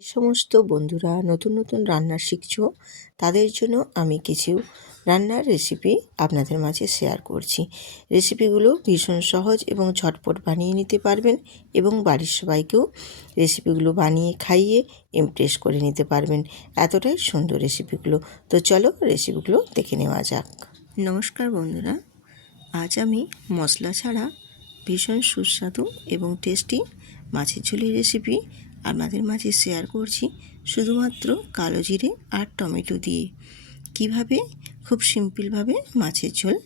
যে সমস্ত বন্ধুরা নতুন নতুন রান্না শিখছো তাদের জন্য আমি কিছু রান্নার রেসিপি আপনাদের মাঝে শেয়ার করছি। রেসিপিগুলো ভীষণ সহজ এবং ঝটপট বানিয়ে নিতে পারবেন এবং বাড়ির সবাইকেও রেসিপিগুলো বানিয়ে খাইয়ে ইমপ্রেস করে নিতে পারবেন। এতটাই সুন্দর রেসিপিগুলো। তো চলো রেসিপিগুলো দেখে নেওয়া যাক। নমস্কার বন্ধুরা, আজ আমি মশলা ছাড়া ভীষণ সুস্বাদু এবং টেস্টি মাছের ঝোলের রেসিপি আপনাদের মাঝে শেয়ার করছি, শুধুমাত্র কালো জিরে আর টমেটো দিয়ে কিভাবে খুব সিম্পলভাবে মাছের ঝোল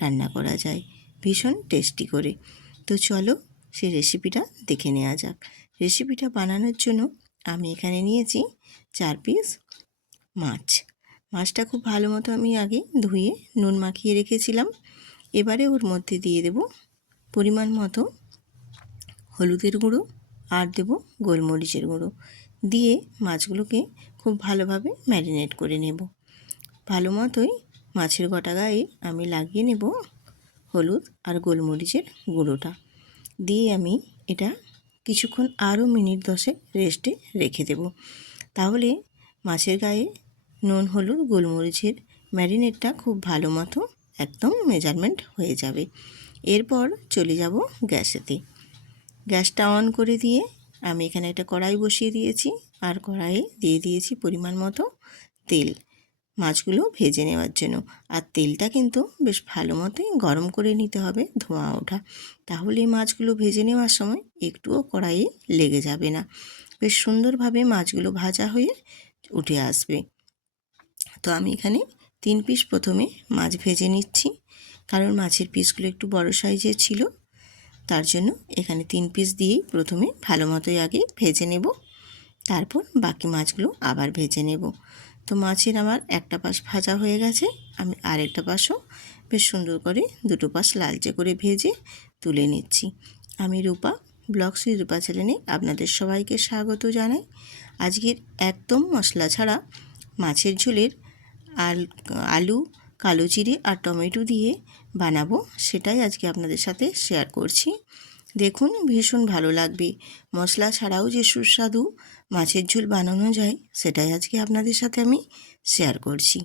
রান্না করা যায় ভীষণ টেস্টি করে। তো চলো সেই রেসিপিটা দেখে নেওয়া যাক। রেসিপিটা বানানোর জন্য আমি এখানে নিয়েছি 4 পিস মাছ। মাছটা খুব ভালো মতো আমি আগে ধুয়ে নুন মাখিয়ে রেখেছিলাম। এবারে ওর মধ্যে দিয়ে দেব পরিমাণ মতো হলুদের গুঁড়ো আর দেব গোলমরিচের গুঁড়ো, দিয়ে মাছগুলোকে খুব ভালোভাবে ম্যারিনেট করে নেব। ভালো মতোই মাছের গোটা গায়ে আমি লাগিয়ে নেব হলুদ আর গোলমরিচের গুঁড়োটা, দিয়ে আমি এটা কিছুক্ষণ আরও মিনিট 10 রেস্টে রেখে দেব। তাহলে মাছের গায়ে নুন হলুদ গোলমরিচের ম্যারিনেটটা খুব ভালো মতো একদম মেজারমেন্ট হয়ে যাবে। এরপর চলে যাব গ্যাসেতে। গ্যাসটা অন করে দিয়ে আমি এখানে একটা কড়াই বসিয়ে দিয়েছি, আর কড়াইয়ে দিয়ে দিয়েছি পরিমাণ মতো তেল মাছগুলো ভেজে নেওয়ার জন্য। আর তেলটা কিন্তু বেশ ভালো মতোই গরম করে নিতে হবে, ধোঁয়া ওঠা, তাহলে এই মাছগুলো ভেজে নেওয়ার সময় একটুও কড়াইয়ে লেগে যাবে না, বেশ সুন্দরভাবে মাছগুলো ভাজা হয়ে উঠে আসবে। তো আমি এখানে 3 পিস প্রথমে মাছ ভেজে নিচ্ছি, কারণ মাছের পিসগুলো একটু বড় সাইজের ছিল, তার জন্য এখানে 3 পিস দিয়েই প্রথমে ভালো মতোই আগে ভেজে নেব, তারপর বাকি মাছগুলো আবার ভেজে নেব। তো মাছের আমার একটা পাশ ভাজা হয়ে গেছে, আমি আরেকটা পাশও বেশ সুন্দর করে দুটো পাশ লালচে করে ভেজে তুলে নিচ্ছি। আমি রূপা ব্লগস উইথ রূপা চ্যানেলে আপনাদের সবাইকে স্বাগত জানাই। আজকের একদম মশলা ছাড়া মাছের ঝোলের আলু কালো জিরে আর টমেটো দিয়ে বানাবো, সেটাই আজকে আপনাদের সাথে শেয়ার করছি। দেখুন ভীষণ ভালো লাগবে। মশলা ছাড়াও যে সুস্বাদু মাছের ঝোল বানানো যায় সেটাই আজকে আপনাদের সাথে আমি শেয়ার করছি।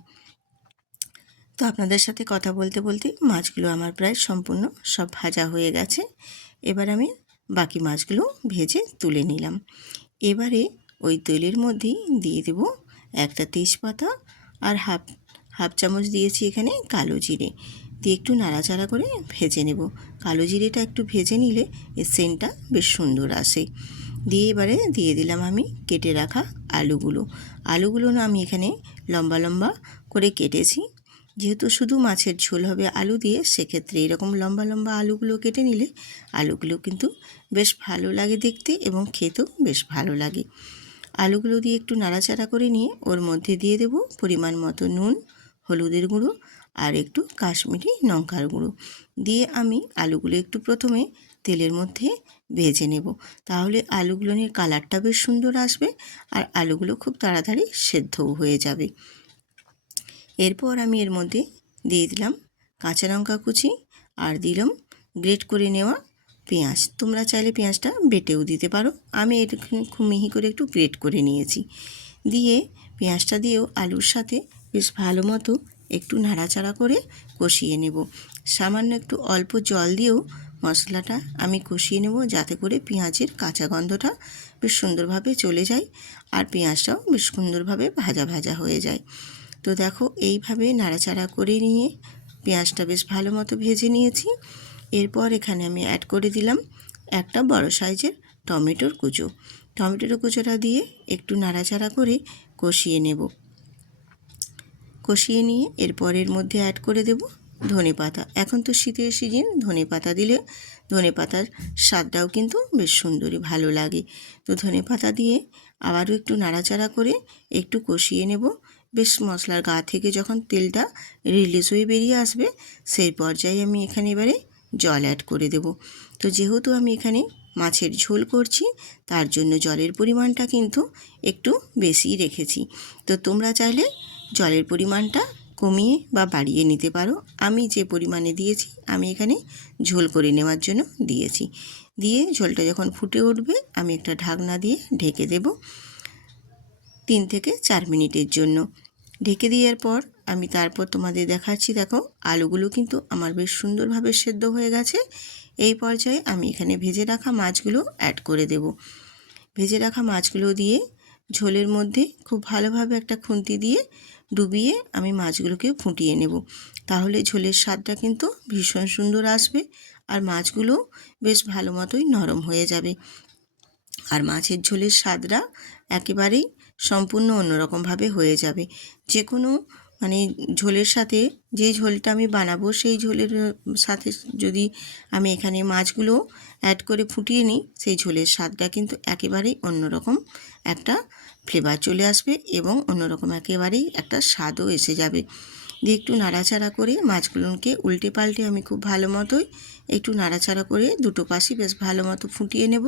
তো আপনাদের সাথে কথা বলতে বলতে মাছগুলো আমার প্রায় সম্পূর্ণ সব ভাজা হয়ে গেছে। এবার আমি বাকি মাছগুলো ভেজে তুলে নিলাম। এবারে ওই তেলের মধ্যেই দিয়ে দেব একটা তেজপাতা আর হাফ চামচ দিয়েছি এখানে কালো জিরে, দিয়ে একটু নাড়াচাড়া করে ভেজে নেব। কালো জিরেটা একটু ভেজে নিলে এর সেন্টটা বেশ সুন্দর আসে। দিয়ে এবারে দিয়ে দিলাম আমি কেটে রাখা আলুগুলো না আমি এখানে লম্বা লম্বা করে কেটেছি, যেহেতু শুধু মাছের ঝোল হবে আলু দিয়ে, সেক্ষেত্রে এরকম লম্বা লম্বা আলুগুলো কেটে নিলে আলুগুলো কিন্তু বেশ ভালো লাগে দেখতে এবং খেতেও বেশ ভালো লাগে। আলুগুলো দিয়ে একটু নাড়াচাড়া করে নিয়ে ওর মধ্যে দিয়ে দেব পরিমাণ মতো নুন, হলুদের গুঁড়ো আর একটু কাশ্মীরি লঙ্কার গুঁড়ো, দিয়ে আমি আলুগুলো একটু প্রথমে তেলের মধ্যে ভেজে নেব, তাহলে আলুগুলোর কালারটা বেশ সুন্দর আসবে আর আলুগুলো খুব তাড়াতাড়ি সেদ্ধও হয়ে যাবে। এরপর আমি এর মধ্যে দিয়ে দিলাম কাঁচা লঙ্কা কুচি আর দিলাম গ্রেট করে নেওয়া পেঁয়াজ। তোমরা চাইলে পেঁয়াজটা বেটেও দিতে পারো, আমি এটা খুব মিহি করে একটু গ্রেট করে নিয়েছি। দিয়ে পেঁয়াজটা দিয়েও আলুর সাথে বেশ ভালো মতো একটু নাড়াচাড়া করে কষিয়ে নেব। সামান্য একটু অল্প জল দিয়েও মশলাটা আমি কষিয়ে নেব, যাতে করে পেঁয়াজের কাঁচা গন্ধটা বেশ সুন্দরভাবে চলে যায় আর পেঁয়াজটাও বেশ সুন্দরভাবে ভাজা ভাজা হয়ে যায়। তো দেখো এইভাবে নাড়াচাড়া করে নিয়ে পেঁয়াজটা বেশ ভালো মতো ভেজে নিয়েছি। এরপর এখানে আমি অ্যাড করে দিলাম একটা বড় সাইজের টমেটোর কুচোটা দিয়ে একটু নাড়াচাড়া করে কষিয়ে নেব। কষিয়ে নিয়ে এরপর এর মধ্যে অ্যাড করে দেব ধনেপাতা। এখন তো শীতের সিজন, ধনেপাতা দিলে ধনেপাতার স্বাদটাও কিন্তু বেশ সুন্দরই ভালো লাগে। তো ধনেপাতা দিয়ে আবারও একটু নাড়াচাড়া করে একটু কষিয়ে নেব। বেশ মশলার গা থেকে যখন তেলটা রিলিজ হয়ে বেরিয়ে আসবে, সেই পর্যায়ে আমি এখানে এবারে জল অ্যাড করে দেব। তো যেহেতু আমি এখানে মাছের ঝোল করছি, তার জন্য জলের পরিমাণটা কিন্তু একটু বেশি রেখেছি। তো তোমরা চাইলে জলের পরিমাণটা কমিয়ে বা বাড়িয়ে নিতে পারো। আমি যে পরিমাণে দিয়েছি আমি এখানে ঝোল করে নেওয়ার জন্য দিয়েছি। দিয়ে ঝোলটা যখন ফুটে উঠবে আমি একটা ঢাকনা দিয়ে ঢেকে দেব। 3 থেকে 4 মিনিটের জন্য। ঢেকে দেওয়ার পর আমি তারপর তোমাদের দেখাচ্ছি। দেখো আলুগুলো কিন্তু আমার বেশ সুন্দরভাবে সেদ্ধ হয়ে গেছে। এই পর্যায়ে আমি এখানে ভেজে রাখা মাছগুলো অ্যাড করে দেব। ভেজে রাখা মাছগুলো দিয়ে ঝোলের মধ্যে খুব ভালোভাবে একটা খুন্তি দিয়ে ডুবিয়ে আমি মাছগুলোকে ফুটিয়ে নেব। তাহলে ঝোলের স্বাদটা কিন্তু ভীষণ সুন্দর আসবে আর মাছগুলো বেশ ভালো মতোই নরম হয়ে যাবে। আর মাছের ঝোলের স্বাদটা একেবারেই সম্পূর্ণ অন্যরকমভাবে হয়ে যাবে। যে কোনো ঝোলের সাথে যে ঝোলটা আমি বানাবো সেই ঝোলের সাথে যদি আমি এখানে মাছগুলো অ্যাড করে ফুটিয়ে নিই, সেই ঝোলের স্বাদটা কিন্তু একেবারেই অন্যরকম একটা ফ্লেভার চলে আসবে এবং অন্যরকম একেবারেই একটা স্বাদও এসে যাবে। দিয়ে একটু নাড়াচাড়া করে মাছগুলোকে উল্টে পাল্টে আমি খুব ভালো মতোই একটু নাড়াচাড়া করে দুটো পাশই বেশ ভালো মতো ফুটিয়ে নেব।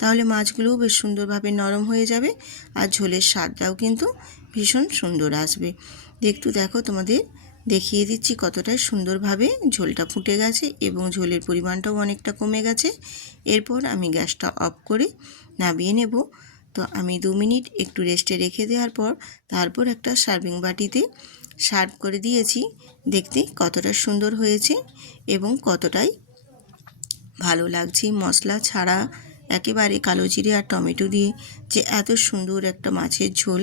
তাহলে মাছগুলোও বেশ সুন্দরভাবে নরম হয়ে যাবে আর ঝোলের স্বাদটাও কিন্তু ভীষণ সুন্দর আসবে। একটু দেখো, তোমাদের দেখিয়ে দিচ্ছি কতটা সুন্দরভাবে ঝোলটা ফুটে গেছে এবং ঝোলের পরিমাণটাও অনেকটা কমে গেছে। এরপর আমি গ্যাসটা অফ করে নামিয়ে নেব। তো আমি 2 মিনিট একটু রেস্টে রেখে দেওয়ার পর তারপর একটা সার্ভিং বাটিতে সার্ভ করে দিয়েছি। দেখতে কতটা সুন্দর হয়েছে এবং কতটাই ভালো লাগছে। মশলা ছাড়া একেবারে কালো জিরে আর টমেটো দিয়ে যে এত সুন্দর একটা মাছের ঝোল,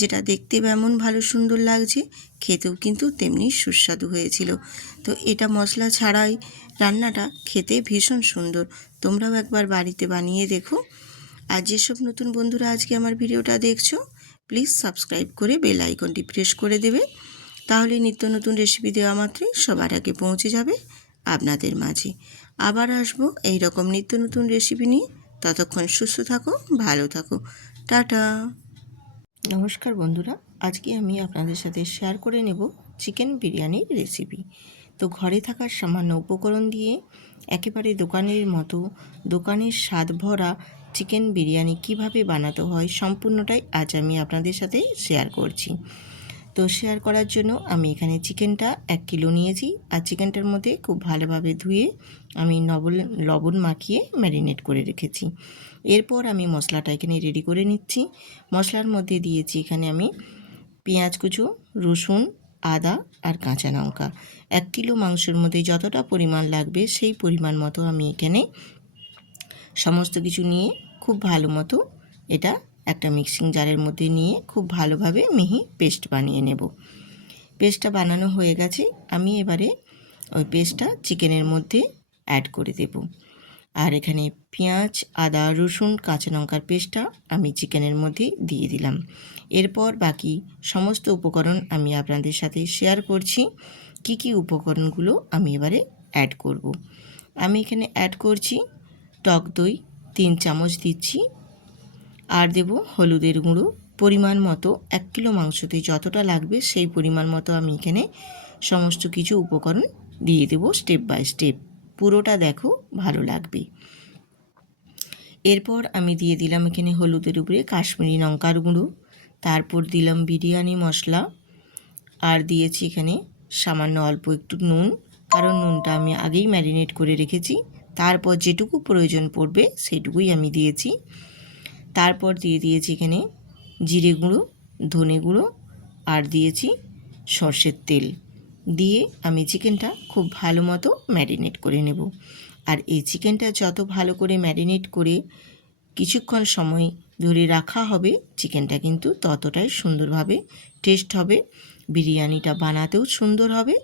যেটা দেখতে যেমন ভালো সুন্দর লাগছে, খেতেও কিন্তু তেমনি সুস্বাদু হয়েছিল। তো এটা মশলা ছাড়াই রান্নাটা খেতে ভীষণ সুন্দর। তোমরাও একবার বাড়িতে বানিয়ে দেখো। আর যেসব নতুন বন্ধুরা আজকে আমার ভিডিওটা দেখছো, প্লিজ সাবস্ক্রাইব করে বেল আইকনটি প্রেস করে দেবে। তাহলে নিত্য নতুন রেসিপি দেওয়া মাত্রই সবার আগে পৌঁছে যাবে আপনাদের মাঝে। আবার আসবো এই রকম নিত্য নতুন রেসিপি নিয়ে। ততক্ষণ সুস্থ থাকো, ভালো থাকো, টাটা। নমস্কার বন্ধুরা, আজকে আমি আপনাদের সাথে শেয়ার করে নেব চিকেন বিরিয়ানির রেসিপি। তো ঘরে থাকার সামান্য উপকরণ দিয়ে একেবারে দোকানের মতো, দোকানের স্বাদ ভরা চিকেন বিরিয়ানি কিভাবে বানাতে হয় সম্পূর্ণটাই আজ আমি আপনাদের সাথে শেয়ার করছি। তো শেয়ার করার জন্য আমি এখানে চিকেনটা 1 কিলো নিয়েছি আর চিকেনটার মধ্যে খুব ভালোভাবে ধুয়ে আমি লবণ মাখিয়ে ম্যারিনেট করে রেখেছি। এরপর আমি মশলাটা এখানে রেডি করে নিচ্ছি। মশলার মধ্যে দিয়েছি এখানে আমি পেঁয়াজ কুচো, রসুন, আদা আর কাঁচা লঙ্কা। 1 কিলো মাংসের মধ্যে যতটা পরিমাণ লাগবে সেই পরিমাণ মতো আমি এখানে সমস্ত কিছু নিয়ে খুব ভালো মতো এটা একটা মিক্সিং জারের মধ্যে নিয়ে খুব ভালোভাবে মিহি পেস্ট বানিয়ে নেব। পেস্টটা বানানো হয়ে গেছে, আমি এবারে ওই পেস্টটা চিকেনের মধ্যে অ্যাড করে দেব। আর এখানে পেঁয়াজ, আদা, রসুন, কাঁচা লঙ্কার পেস্টটা আমি চিকেনের মধ্যে দিয়ে দিলাম। এরপর বাকি সমস্ত উপকরণ আমি আপনাদের সাথে শেয়ার করছি। কি কি উপকরণগুলো আমি এবারে অ্যাড করব। আমি এখানে অ্যাড করছি টক দই 3 চামচ দিচ্ছি, আর দেব হলুদের গুঁড়ো পরিমাণ মতো। 1 কিলো মাংসতে যতটা লাগবে সেই পরিমাণ মতো আমি এখানে সমস্ত কিছু উপকরণ দিয়ে দেব স্টেপ বাই স্টেপ। পুরোটা দেখো, ভালো লাগবে। এরপর আমি দিয়ে দিলাম এখানে হলুদের উপরে কাশ্মীরি লঙ্কার গুঁড়ো, তারপর দিলাম বিরিয়ানি মশলা, আর দিয়েছি এখানে সামান্য অল্প একটু নুন, কারণ নুনটা আমি আগেই ম্যারিনেট করে রেখেছি। তারপর যেটুকু প্রয়োজন পড়বে সেটুকুই আমি দিয়েছি। তারপর দিয়ে দিয়েছি এখানে জিরে গুঁড়ো, ধনে গুঁড়ো, আর দিয়েছি সর্ষের তেল। দিয়ে আমি চিকেনটা খুব ভালো মতো ম্যারিনেট করে নেব। আর এই চিকেনটা যত ভালো করে ম্যারিনেট করে কিছুক্ষণ সময় ধরে রাখা হবে, চিকেনটা কিন্তু ততটাই সুন্দরভাবে টেস্ট হবে, বিরিয়ানিটা বানাতেও সুন্দর হবে,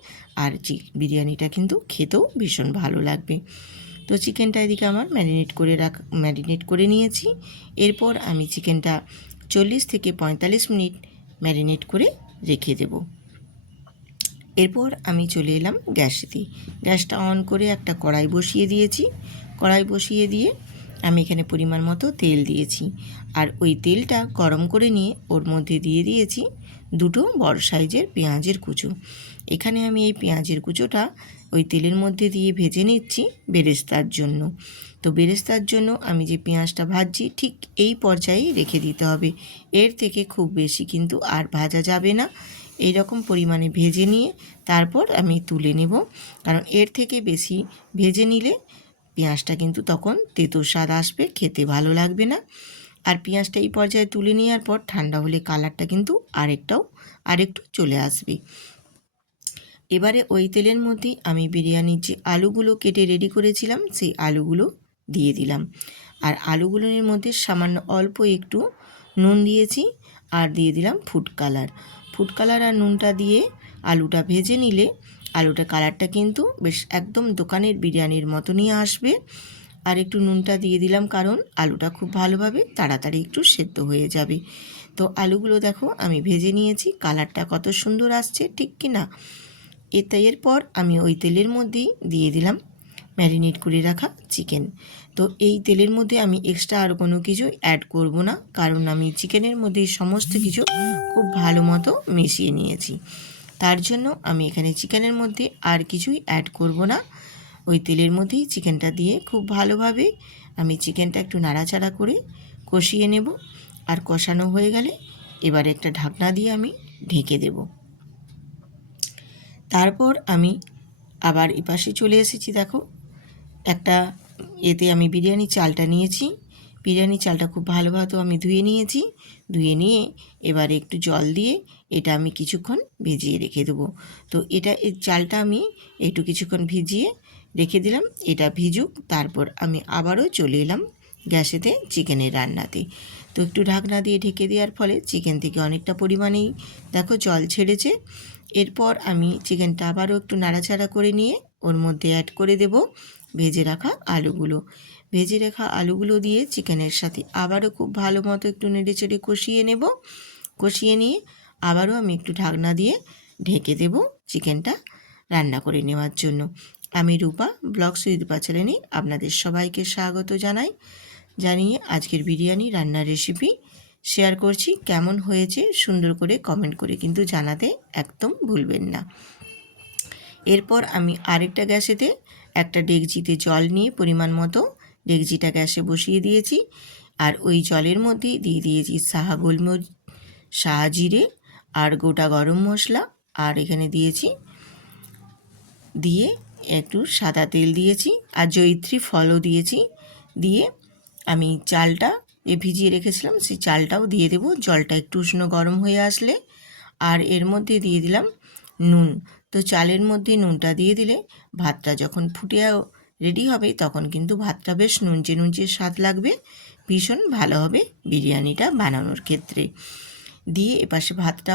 আর বিরিয়ানিটা কিন্তু খেতেও ভীষণ ভালো লাগবে। তো চিকেনটা এদিকে আমার ম্যারিনেট করে নিয়েছি। এরপর আমি চিকেনটা 40 থেকে 45 মিনিট ম্যারিনেট করে রেখে দেব। এরপর আমি চলে এলাম গ্যাসেতে। গ্যাসটা অন করে একটা কড়াই বসিয়ে দিয়েছি। কড়াই বসিয়ে দিয়ে আমি এখানে পরিমাণ মতো তেল দিয়েছি, আর ওই তেলটা গরম করে নিয়ে ওর মধ্যে দিয়ে দিয়েছি 2 বড় সাইজের পেঁয়াজের কুচো। এখানে আমি এই পেঁয়াজের কুচোটা ওই তেলের মধ্যে দিয়ে ভেজে নিচ্ছি বেরেস্তার জন্য। তো বেরেস্তার জন্য আমি যে পেঁয়াজটা ভাজছি ঠিক এই পর্যায়েই রেখে দিতে হবে, এর থেকে খুব বেশি কিন্তু আর ভাজা যাবে না। এই রকম পরিমাণে ভেজে নিয়ে তারপর আমি তুলে নেব, কারণ এর থেকে বেশি ভেজে নিলে পেঁয়াজটা কিন্তু তখন তেতো স্বাদ আসবে, খেতে ভালো লাগবে না। আর পেঁয়াজটা এই পর্যায়ে তুলে নেওয়ার পর ঠান্ডা হলে কালারটা কিন্তু আরেকটু চলে আসবে। এবারে ওই তেলের মধ্যে আমি বিরিয়ানির যে আলুগুলো কেটে রেডি করেছিলাম সেই আলুগুলো দিয়ে দিলাম। আর আলুগুলোর মধ্যে সামান্য অল্প একটু নুন দিয়েছি আর দিয়ে দিলাম ফুড কালার। ফুড কালার আর নুনটা দিয়ে আলুটা ভেজে নিলে আলুটার কালারটা কিন্তু বেশ একদম দোকানের বিরিয়ানির মতনই আসবে। আর একটু নুনটা দিয়ে দিলাম কারণ আলুটা খুব ভালোভাবে তাড়াতাড়ি একটু সেদ্ধ হয়ে যাবে। তো আলুগুলো দেখো আমি ভেজে নিয়েছি, কালারটা কত সুন্দর আসছে ঠিক কি না। এরপর আমি ওই তেলের মধ্যেই দিয়ে দিলাম ম্যারিনেট করে রাখা চিকেন। তো এই তেলের মধ্যে আমি এক্সট্রা আর কোনো কিছু অ্যাড করব না, কারণ আমি চিকেনের মধ্যে সমস্ত কিছু খুব ভালো মতো মিশিয়ে নিয়েছি। তার জন্য আমি এখানে চিকেনের মধ্যে আর কিছুই অ্যাড করব না। ওই তেলের মধ্যেই চিকেনটা দিয়ে খুব ভালোভাবে আমি চিকেনটা একটু নাড়াচাড়া করে কষিয়ে নেব। আর কষানো হয়ে গেলে এবার একটা ঢাকনা দিয়ে আমি ঢেকে দেব। তারপর আমি আবার এপাশে চলে এসেছি। দেখো একটা এতে আমি বিরিয়ানি চালটা নিয়েছি। বিরিয়ানি চালটা খুব ভালোভাবে আমি ধুয়ে নিয়েছি। ধুয়ে নিয়ে এবার একটু জল দিয়ে এটা আমি কিছুক্ষণ ভিজিয়ে রেখে দেবো। তো এই চালটা আমি একটু কিছুক্ষণ ভিজিয়ে রেখে দিলাম, এটা ভিজুক। তারপর আমি আবারও চলে এলাম গ্যাসেতে চিকেনের রান্নাতে। তো একটু ঢাকনা দিয়ে ঢেকে দেওয়ার ফলে চিকেন থেকে অনেকটা পরিমাণেই দেখো জল ছেড়েছে। এরপর আমি চিকেনটা আবারও একটু নাড়াচাড়া করে নিয়ে ওর মধ্যে অ্যাড করে দেব ভেজে রাখা আলুগুলো। ভেজে রাখা আলুগুলো দিয়ে চিকেনের সাথে আবারও খুব ভালো মতো একটু নেড়েচেড়ে কষিয়ে নেব। কষিয়ে নিয়ে আবারও আমি একটু ঢাকনা দিয়ে ঢেকে দেব চিকেনটা রান্না করে নেওয়ার জন্য। আমি রূপা ব্লগস উইথ পাঁচালী আপনাদের সবাইকে স্বাগত জানিয়ে আজকের বিরিয়ানি রান্নার রেসিপি শেয়ার করছি। কেমন হয়েছে সুন্দর করে কমেন্ট করে কিন্তু জানাতে একদম ভুলবেন না। এরপর আমি আরেকটা গ্যাসেতে একটা ডেকচিতে জল নিয়ে পরিমাণ মতো ডেকচিটা গ্যাসে বসিয়ে দিয়েছি। আর ওই জলের মধ্যে দিয়ে দিয়েছি সাহা গোলমরিচ, সাহা জিরে আর গোটা গরম মশলা। আর এখানে দিয়ে একটু সাদা তেল দিয়েছি আর জয়িত্রী ফলও দিয়েছি। দিয়ে আমি চালটা ভিজিয়ে রেখেছিলাম সেই চালটাও দিয়ে দেব। জলটা একটু উষ্ণ গরম হয়ে আসলে আর এর মধ্যে দিয়ে দিলাম নুন। তো চালের মধ্যে নুনটা দিয়ে দিলে ভাতটা যখন ফুটে রেডি হবে তখন কিন্তু ভাতটা বেশ নুনচে স্বাদ লাগবে, ভীষণ ভালো হবে বিরিয়ানিটা বানানোর ক্ষেত্রে। দিয়ে এপাশে ভাতটা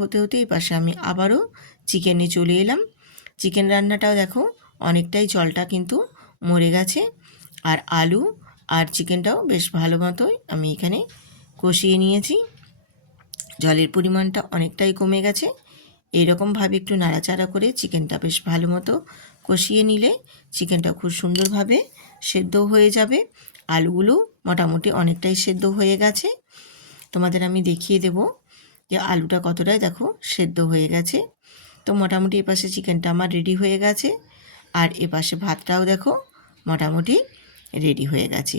হতে হতে এপাশে আমি আবারও চিকেনে চলে এলাম। চিকেন রান্নাটাও দেখো অনেকটাই জলটা কিন্তু মরে গেছে। আর আলু আর চিকেনটাও বেশ ভালো মতোই আমি এখানে কষিয়ে নিয়েছি। জলের পরিমাণটা অনেকটাই কমে গেছে। এইরকমভাবে একটু নাড়াচাড়া করে চিকেনটা বেশ ভালো মতো কষিয়ে নিলে চিকেনটা খুব সুন্দরভাবে সেদ্ধ হয়ে যাবে। আলুগুলো মোটামুটি অনেকটাই সেদ্ধ হয়ে গেছে। তোমাদের আমি দেখিয়ে দেব যে আলুটা কতটাই দেখো সেদ্ধ হয়ে গেছে। তো মোটামুটি এপাশে চিকেনটা আমার রেডি হয়ে গেছে আর এপাশে ভাতটাও দেখো মোটামুটি রেডি হয়ে গেছে।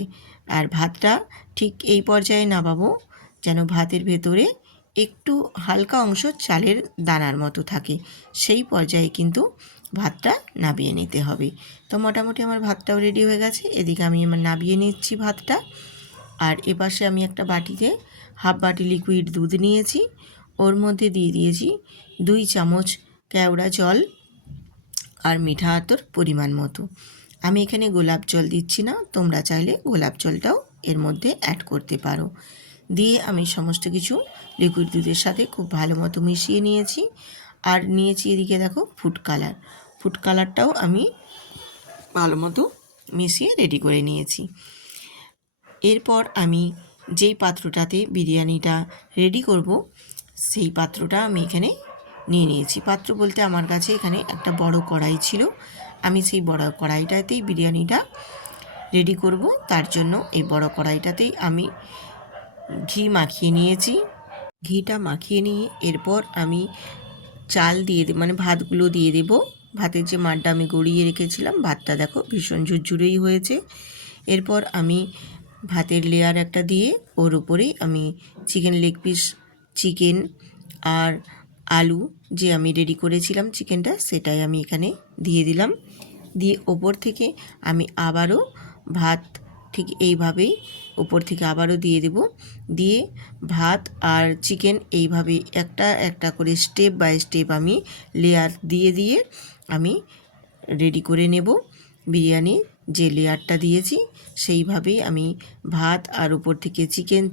আর ভাতটা ঠিক এই পর্যায়ে নামাবো যেন ভাতের ভেতরে একটু হালকা অংশ চালের দানার মতো থাকে, সেই পর্যায়ে কিন্তু ভাতটা নামিয়ে নিতে হবে। তো মোটামুটি আমার ভাতটাও রেডি হয়ে গেছে। এদিকে আমি নামিয়ে নিচ্ছি ভাতটা। আর এপাশে আমি একটা বাটিতে হাফ বাটি লিকুইড দুধ নিয়েছি, ওর মধ্যে দিয়ে দিয়েছি 2 চামচ কেওড়া জল আর মিঠা আতর পরিমাণ মতো। আমি এখানে গোলাপ জল দিচ্ছি না, তোমরা চাইলে গোলাপ জলটাও এর মধ্যে অ্যাড করতে পারো। দিয়ে আমি সমস্ত কিছু লিকুইড দুধের সাথে খুব ভালো মতো মিশিয়ে নিয়েছি। আর নিয়েছি এদিকে দেখো ফুড কালারটাও আমি ভালো মতো মিশিয়ে রেডি করে নিয়েছি। এরপর আমি যেই পাত্রটাতে বিরিয়ানিটা রেডি করব সেই পাত্রটা আমি এখানে নিয়ে নিয়েছি। পাত্র বলতে আমার কাছে এখানে একটা বড় কড়াই ছিল, আমি সেই বড় কড়াইটাতেই বিরিয়ানিটা রেডি করব। তার জন্য এই বড় কড়াইটাতেই আমি ঘি মাখিয়ে নিয়েছি। ঘিটা মাখিয়ে নিয়ে এরপর আমি চাল দিয়ে ভাতগুলো দিয়ে দেব। ভাতের যে মাড়টা আমি গড়িয়ে রেখেছিলাম, ভাতটা দেখো ভীষণ ঝুরঝুরেই হয়েছে। এরপর আমি ভাতের লেয়ার একটা দিয়ে ওর উপরেই আমি চিকেন লেগ পিস, চিকেন আর আলু যে আমি রেডি করেছিলাম চিকেনটা, সেটাই আমি এখানে দিয়ে দিলাম। দিয়ে ওপর থেকে আমি আবারও ভাত ঠিক এইভাবেই উপর থেকে আবারও দিয়ে দেব। দিয়ে ভাত আর চিকেন এইভাবে একটা একটা করে স্টেপ বাই স্টেপ আমি লেয়ার দিয়ে দিয়ে আমি রেডি করে নেব। বিরিয়ানি যে লেয়ারটা দিয়েছি সেইভাবেই আমি ভাত আর উপর থেকে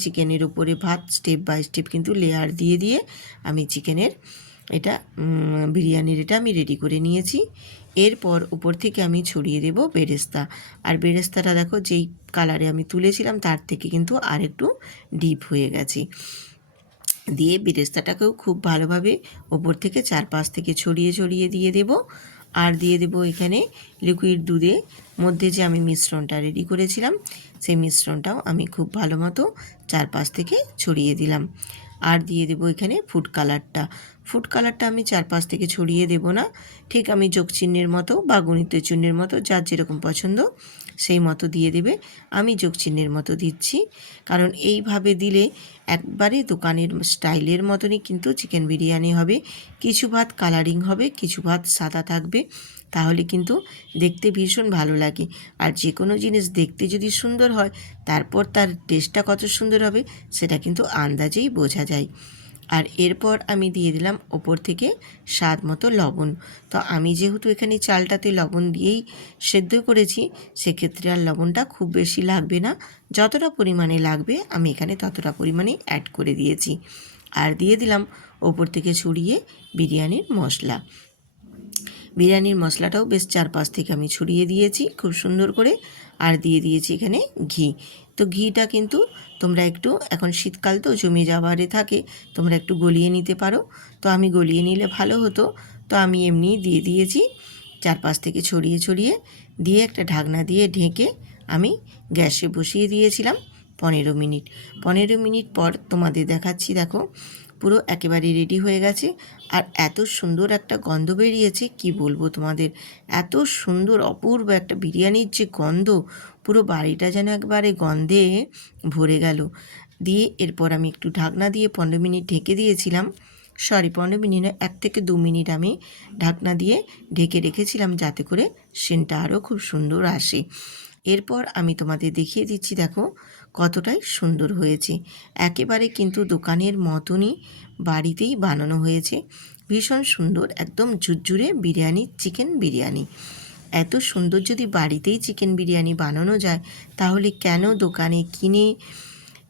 চিকেনের উপরে ভাত স্টেপ বাই স্টেপ কিন্তু লেয়ার দিয়ে দিয়ে আমি চিকেনের এটা বিরিয়ানির এটা আমি রেডি করে নিয়েছি। এরপর উপর থেকে আমি ছড়িয়ে দেব বেরেস্তা। আর বেরেস্তাটা দেখো যেই কালারে আমি তুলেছিলাম তার থেকে কিন্তু আর একটু ডিপ হয়ে গেছে। দিয়ে বেরেস্তাটাকেও খুব ভালোভাবে ওপর থেকে চারপাশ থেকে ছড়িয়ে ছড়িয়ে দিয়ে দেব। আর দিয়ে দেব এখানে লিকুইড দুধের মধ্যে যে আমি মিশ্রণটা রেডি করেছিলাম সেই মিশ্রণটাও আমি খুব ভালো মতো চারপাশ থেকে ছড়িয়ে দিলাম। আর দিয়ে দেব এখানে ফুড কালারটা আমি চারপাশ থেকে ছড়িয়ে দেব না, ঠিক আমি যোগচিহ্নের মতো বা গণিতের চিহ্নের মতো যার যেরকম পছন্দ সেই মতো দিয়ে দেবে। আমি যোগচিহ্নের মতো দিচ্ছি, কারণ এইভাবে দিলে একবারে দোকানের স্টাইলের মতনই কিন্তু চিকেন বিরিয়ানি হবে। কিছু ভাত কালারিং হবে, কিছু ভাত সাদা থাকবে, তাহলে কিন্তু দেখতে ভীষণ ভালো লাগে। আর যে কোনো জিনিস দেখতে যদি সুন্দর হয় তারপর তার টেস্টটা কত সুন্দর হবে সেটা কিন্তু আন্দাজেই বোঝা যায়। আর এরপর আমি দিয়ে দিলাম ওপর থেকে স্বাদ মতো লবণ। তো আমি যেহেতু এখানে চালটাতে লবণ দিয়েই সেদ্ধ করেছি, সেক্ষেত্রে আর লবণটা খুব বেশি লাগবে না, যতটা পরিমাণে লাগবে আমি এখানে ততটা পরিমাণে অ্যাড করে দিয়েছি। আর দিয়ে দিলাম ওপর থেকে ছড়িয়ে বিরিয়ানির মশলা। বিরিয়ানির মশলাটাও বেশ চারপাশ থেকে আমি ছড়িয়ে দিয়েছি খুব সুন্দর করে। আর দিয়ে দিয়েছি এখানে ঘি। তো ঘিটা কিন্তু তোমরা একটু, এখন শীতকাল তো জমে যাওয়ারে থাকে, তোমরা একটু গলিয়ে নিতে পারো। তো আমি গলিয়ে নিলে ভালো হতো, তো আমি এমনি দিয়ে দিয়েছি চারপাশ থেকে ছড়িয়ে ছড়িয়ে। দিয়ে একটা ঢাকনা দিয়ে ঢেকে আমি গ্যাসে বসিয়ে দিয়েছিলাম 15 মিনিট। 15 মিনিট পর তোমাদের দেখাচ্ছি, দেখো পুরো একেবারে রেডি হয়ে গেছে। আর এত সুন্দর একটা গন্ধ বেরিয়েছে কি বলবো তোমাদের, এত সুন্দর অপূর্ব একটা বিরিয়ানির যে গন্ধ, পুরো বাড়িটা যেন একবারে গন্ধে ভরে গেল। দিয়ে এরপর আমি একটু ঢাকনা দিয়ে 15 মিনিট ঢেকে দিয়েছিলাম। 15 মিনিট না, 1 থেকে 2 মিনিট আমি ঢাকনা দিয়ে ঢেকে রেখেছিলাম যাতে করে সেন্টটা আরও খুব সুন্দর আসে। এরপর আমি তোমাদের দেখিয়ে দিচ্ছি, দেখো কতটাই সুন্দর হয়েছে। একেবারে কিন্তু দোকানের মতনই বাড়িতেই বানানো হয়েছে, ভীষণ সুন্দর একদম ঝুরঝুরে বিরিয়ানি, চিকেন বিরিয়ানি। এত সুন্দর যদি বাড়িতেই চিকেন বিরিয়ানি বানানো যায় তাহলে কেন দোকানে কিনে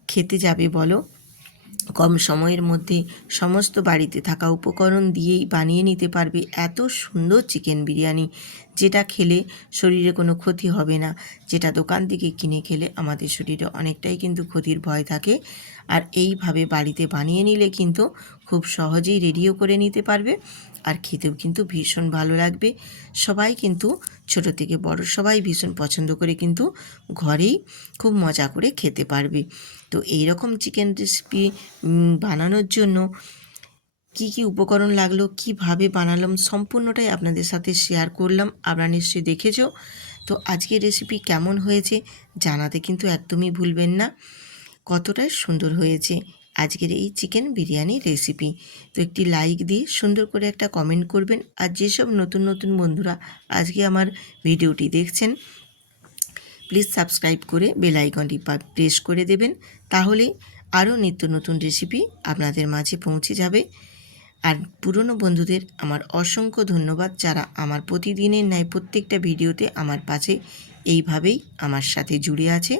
খেতে যাবে বলো? কম সময়ের মধ্যে সমস্ত বাড়িতে থাকা উপকরণ দিয়েই বানিয়ে নিতে পারবে এত সুন্দর চিকেন বিরিয়ানি, যেটা খেলে শরীরে কোনো ক্ষতি হবে না। যেটা দোকান থেকে কিনে খেলে আমাদের শরীরে অনেকটাই কিন্তু ক্ষতির ভয় থাকে। আর এইভাবে বাড়িতে বানিয়ে নিলে কিন্তু খুব সহজেই রেডিও করে নিতে পারবে, আর খেতেও কিন্তু ভীষণ ভালো লাগবে। সবাই কিন্তু ছোট থেকে বড় সবাই ভীষণ পছন্দ করে কিন্তু ঘরেই খুব মজা করে খেতে পারবে। তো এই রকম চিকেন রেসিপি বানানোর জন্য কি কি উপকরণ লাগলো, কিভাবে বানালাম, সম্পূর্ণটাই আপনাদের সাথে শেয়ার করলাম। আপনারা নিশ্চয়ই দেখেছো। তো আজকের রেসিপি কেমন হয়েছে জানাতে কিন্তু একদমই ভুলবেন না। কতটাই সুন্দর হয়েছে আজকের এই চিকেন বিরিয়ানি রেসিপি। তো একটি লাইক দিয়ে সুন্দর করে একটা কমেন্ট করবেন। আর যেসব নতুন নতুন বন্ধুরা আজকে আমার ভিডিওটি দেখছেন, প্লিজ সাবস্ক্রাইব করে বেল আইকনটি প্রেস করে দেবেন, তাহলে আরও নিত্য নতুন রেসিপি আপনাদের মাঝে পৌঁছে যাবে। আর পুরনো বন্ধুদের আমার অসংখ্য ধন্যবাদ, যারা আমার প্রতিদিনের ন্যায় প্রত্যেকটা ভিডিওতে আমার পাশে এইভাবেই আমার সাথে জুড়ে আছে।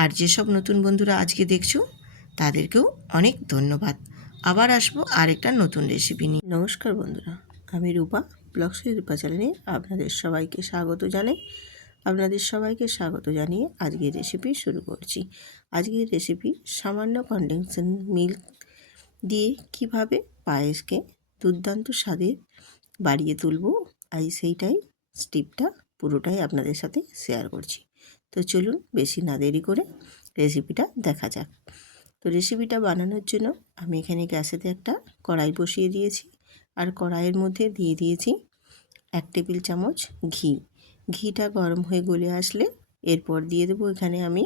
আর যেসব নতুন বন্ধুরা আজকে দেখছো তাদেরকেও অনেক ধন্যবাদ। আবার আসবো আরেকটা নতুন রেসিপি নিয়ে। নমস্কার বন্ধুরা, আমি রূপা, ব্লগস উইথ রূপা চ্যানেলে আপনাদের সবাইকে স্বাগত জানাই। আপনাদের সবাইকে স্বাগত জানিয়ে আজকের রেসিপি শুরু করছি। আজকের রেসিপি সামান্য কনডেন্সড মিল্ক দিয়ে কিভাবে পায়েসকে দুর্দান্ত স্বাদের বাড়িয়ে তুলব, সেইটাই স্টেপটা পুরোটাই আপনাদের সাথে শেয়ার করছি। তো চলুন বেশি না দেরি করে রেসিপিটা দেখা যাক। তো রেসিপিটা বানানোর জন্য আমি এখানে গ্যাসেতে একটা কড়াই বসিয়ে দিয়েছি। আর কড়াইয়ের মধ্যে দিয়ে দিয়েছি 1 টেবিল চামচ ঘি। ঘিটা গরম হয়ে গলে আসলে এরপর দিয়ে দেবো এখানে আমি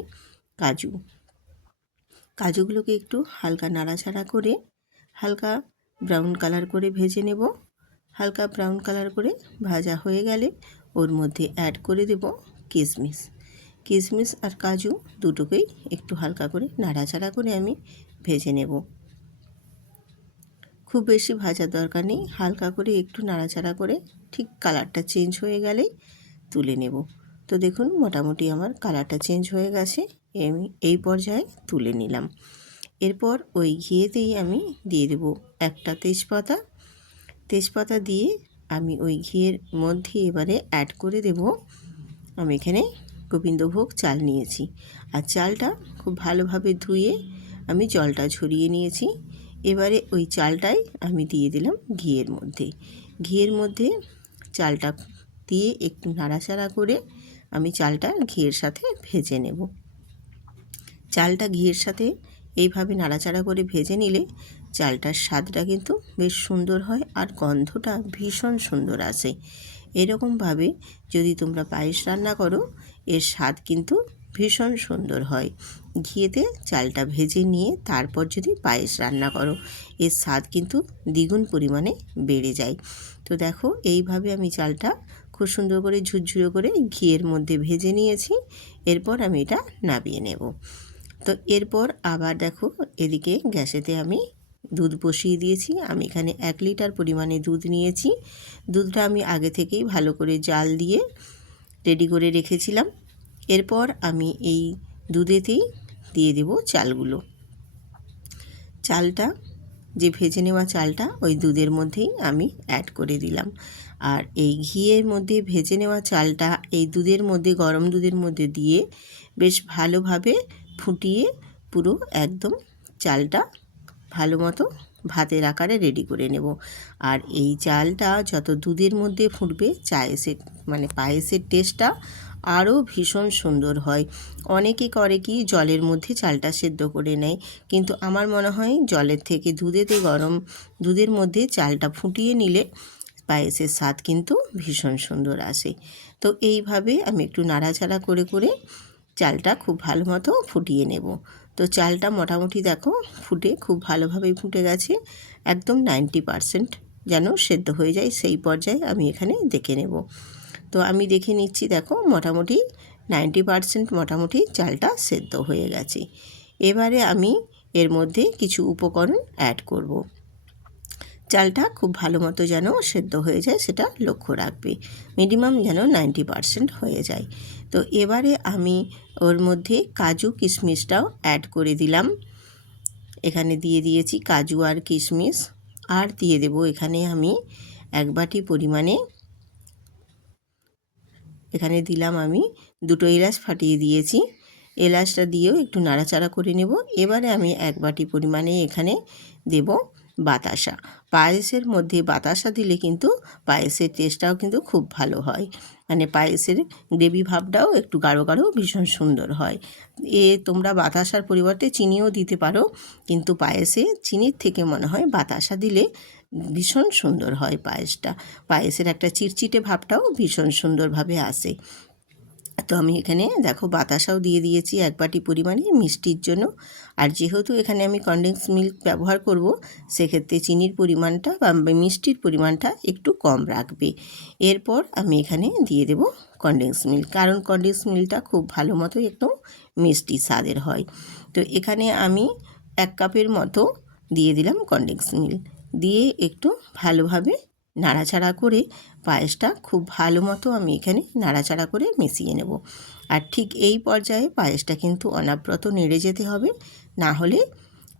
কাজুগুলোকে একটু হালকা নাড়াচাড়া করে হালকা ব্রাউন কালার করে ভেজে নেব। হালকা ব্রাউন কালার করে ভাজা হয়ে গেলে ওর মধ্যে অ্যাড করে দেব কিশমিশ। কিশমিশ আর কাজু দুটোকেই একটু হালকা করে নাড়াচাড়া করে আমি ভেজে নেব। খুব বেশি ভাজার দরকার নেই, হালকা করে একটু নাড়াচাড়া করে ঠিক কালারটা চেঞ্জ হয়ে গেলেই তুলে নেব। তো দেখুন মোটামুটি আমার কালারটা চেঞ্জ হয়ে গেছে, আমি এই পর্যায়ে তুলে নিলাম। এরপর ওই ঘিয়েতেই আমি দিয়ে দেব একটা তেজপাতা দিয়ে আমি ওই ঘিয়ের মধ্যে এবারে অ্যাড করে দেব, আমি এখানে গোবিন্দভোগ চাল নিয়েছি। আর চালটা খুব ভালোভাবে ধুয়ে আমি জলটা ঝরিয়ে নিয়েছি। এবারে ওই চালটাই আমি দিয়ে দিলাম ঘিয়ের মধ্যে চালটা দিয়ে একটু নাড়াচাড়া করে আমি চালটা ঘিয়ের সাথে ভেজে নেব। চালটা ঘিয়ের সাথে এইভাবে নাড়াচাড়া করে ভেজে নিলে চালটার স্বাদটা কিন্তু বেশ সুন্দর হয় আর গন্ধটা ভীষণ সুন্দর আসে। এরকমভাবে যদি তোমরা পায়েস রান্না করো এর স্বাদ কিন্তু ভীষণ সুন্দর হয়। ঘিয়েতে চালটা ভেজে নিয়ে তারপর যদি পায়েস রান্না করো এর স্বাদ কিন্তু দ্বিগুণ পরিমাণে বেড়ে যায়। তো দেখো এইভাবে আমি চালটা খুব সুন্দর করে ঝুরঝুরে করে ঘিয়ের মধ্যে ভেজে নিয়েছি। এরপর আমি এটা নামিয়ে নেব। তো এরপর আবার দেখো এদিকে গ্যাসেতে আমি দুধ বসিয়ে দিয়েছি। আমি এখানে 1 লিটার পরিমাণে দুধ নিয়েছি। দুধটা আমি আগে থেকেই ভালো করে জাল দিয়ে রেডি করে রেখেছিলাম। এরপর আমি এই দুধেতেই দিয়ে দেব চালটা, যে ভেজে নেওয়া চালটা ওই দুধের মধ্যেই আমি অ্যাড করে দিলাম। আর এই ঘিয়ের মধ্যে ভেজে নেওয়া চালটা এই দুধের মধ্যে, গরম দুধের মধ্যে দিয়ে বেশ ভালোভাবে ফুটিয়ে পুরো একদম চালটা ভালো মতো ভাতের আকারে রেডি করে নেব। আর এই চালটা যত দুধের মধ্যে ফুটবে পায়েসের টেস্টটা আরও ভীষণ সুন্দর হয়। অনেকে করে কি জলের মধ্যে চালটা সেদ্ধ করে নেয়, কিন্তু আমার মনে হয় জলের থেকে গরম দুধের মধ্যে চালটা ফুটিয়ে নিলে পায়েসের স্বাদ কিন্তু ভীষণ সুন্দর আসে। তো এইভাবে আমি একটু নাড়াচাড়া করে করে চালটা খুব ভালো মতো ফুটিয়ে নেব। তো চালটা মোটামুটি দেখো খুব ভালোভাবেই ফুটে গেছে, একদম 90% যেন সেদ্ধ হয়ে যায় সেই পর্যায়ে আমি এখানে দেখে নেব। তো আমি দেখে নিচ্ছি, দেখো মোটামুটি 90% মোটামুটি চালটা সেদ্ধ হয়ে গেছে। এবারে আমি এর মধ্যে কিছু উপকরণ অ্যাড করব। চালটা খুব ভালো মতো যেন সেদ্ধ হয়ে যায় সেটা লক্ষ্য রাখবে, মিনিমাম যেন 90% হয়ে যায়। তো এবারে আমি ওর মধ্যে কাজু কিশমিশটাও অ্যাড করে দিলাম। এখানে দিয়ে দিয়েছি কাজু আর কিশমিশ, আর দিয়ে দেব এখানে আমি 1 বাটি পরিমাণে, এখানে দিলাম আমি 2টো এলাচ ফাটিয়ে দিয়েছি। এলাচটা দিয়েও একটু নাড়াচাড়া করে নেব। এবারে আমি 1 বাটি পরিমাণে এখানে দেব বাতাসা। পায়েসের মধ্যে বাতাসা দিলে কিন্তু পায়েসের টেস্টটাও কিন্তু খুব ভালো হয়, পায়েসের গ্রেভি ভাবটাও একটু গাঢ় গাঢ় ভীষণ সুন্দর হয়। তোমরা বাতাসার পরিবর্তে চিনিও দিতে পারো, কিন্তু পায়েসে চিনির থেকে মনে হয় বাতাসা দিলে ভীষণ সুন্দর হয় পায়েসটা। পায়েসের একটা চিটচিটে ভাবটাও ভীষণ সুন্দরভাবে আসে। তো আমি এখানে দেখো বাতাসাও দিয়ে দিয়েছি 1 বাটি পরিমাণে মিষ্টির জন্য। আর যেহেতু এখানে আমি কনডেন্স মিল্ক ব্যবহার করব, সেক্ষেত্রে চিনির পরিমাণটা বা মিষ্টির পরিমাণটা একটু কম রাখবে। এরপর আমি এখানে দিয়ে দেব কনডেন্স মিল্ক, কারণ কনডেন্স মিল্কটা খুব ভালো মতো একটু মিষ্টি স্বাদের হয়। তো এখানে আমি 1 কাপের মতো দিয়ে দিলাম কনডেন্স মিল্ক, দিয়ে একটু ভালোভাবে নাড়াচাড়া করে পায়েসটা খুব ভালো মতো আমি এখানে নাড়াচাড়া করে মিশিয়ে নেব। আর ঠিক এই পর্যায়ে পায়েসটা কিন্তু অনবরত নেড়ে যেতে হবে, না হলে